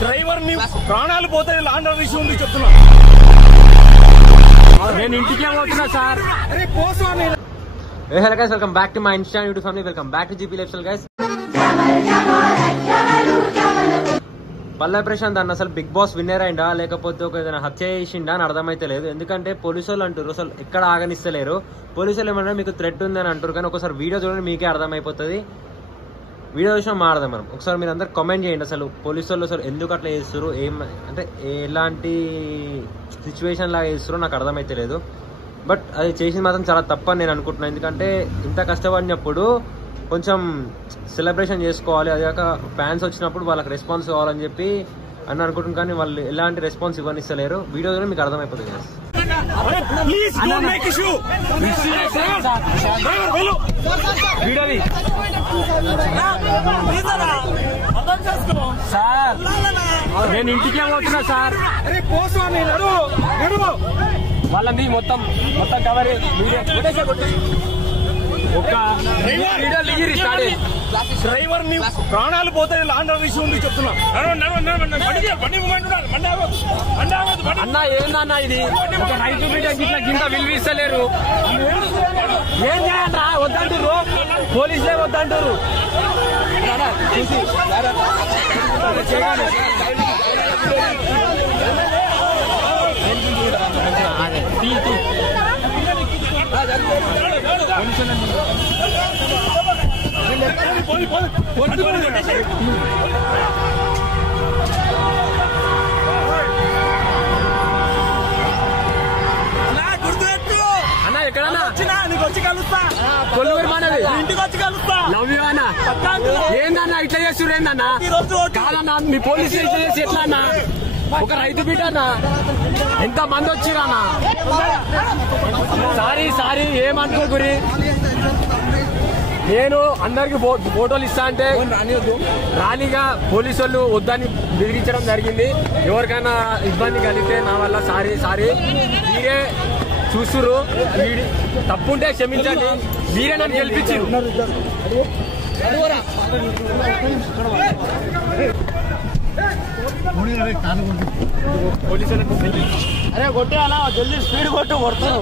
Driver ని ప్రాణాలు పోతే లాండ్ ఆర్డర్ ఇష్యూ ఉంది చెప్తున్నా. నేను ఇంటికే పోతున్నా sir. Hello guys, welcome back to my Insta YouTube family. Welcome back to GP life style guys. పల్లె ప్రశాంత్ అన్న అసలు బిగ్ బాస్ విన్నర్ అయిందా లేకపోతే ఒక ఏదైనా హత్య చేసిండా అని అర్థమైతే లేదు. ఎందుకంటే పోలీసు వాళ్ళు అంటారు అసలు ఎక్కడ ఆగనిస్తలేరు. పోలీసు వాళ్ళు ఏమన్నా మీకు థ్రెట్ ఉందని అంటారు, కానీ ఒకసారి వీడియో చూడండి మీకే అర్థమైపోతుంది. వీడియో చూసినా మాడదాం మనం. ఒకసారి మీరు అందరు కామెంట్ చేయండి అసలు పోలీసు వాళ్ళు అసలు ఎందుకు అట్లా చేస్తారు, ఏం అంటే ఎలాంటి సిచ్యువేషన్ లాగా చేస్తారో నాకు అర్థమైతే లేదు. బట్ అది చేసింది మాత్రం చాలా తప్పని నేను అనుకుంటున్నాను. ఎందుకంటే ఇంత కష్టపడినప్పుడు కొంచెం సెలబ్రేషన్ చేసుకోవాలి, అది కాక ఫ్యాన్స్ వచ్చినప్పుడు వాళ్ళకి రెస్పాన్స్ కావాలని చెప్పి అని అనుకుంటున్నాను. కానీ వాళ్ళు ఎలాంటి రెస్పాన్స్ ఇవ్వనిస్తలేరు. వీడియో చూడండి మీకు అర్థమైపోతుంది. సార్ నేను ఇంటికే పోతున్నా సార్. వాళ్ళని మొత్తం కవర్ ఒక డ్రైవర్ ని ప్రాణాలు పోతే లాండ్ ఆర్డర్ ఇష్యూ ఉంది చెప్తున్నా. అన్న ఏందన్నా ఇది ఒక రైతు బిడ్డ గింత విలువిస్తలేరు. ఏం చేయాలరా వద్దంటారు, పోలీసులే వద్దంటారు. అన్నా ఎక్కడన్నా నీకు వచ్చి కలుస్తా, కొల్లూరు మనది ఇంటికి వచ్చి కలుస్తా. లవ్ యూ అన్న. ఏందన్నా ఇట్లా చేస్తున్నారు? ఏందన్నా కాదన్నా మీ పోలీసులు ఇట్లా చేసి ఎట్లా అన్నా? ఒక రైతు బిడ్డ అన్న ఎంత మంది వచ్చిరన్నా. సారీ ఏమనుకో గురి, నేను అందరికి ఫోటోలు ఇస్తా అంటే రాలీగా పోలీసు వాళ్ళు వద్దని బెదిరించడం జరిగింది. ఎవరికైనా ఇబ్బంది కలిగితే నా వల్ల సారీ. మీరే చూస్తురు, తప్పుంటే క్షమించండి. మీరే నన్ను గెలిపించారు. అరే కొట్టే అలా జల్దీ స్పీడ్ కొట్టు, కొడతారు.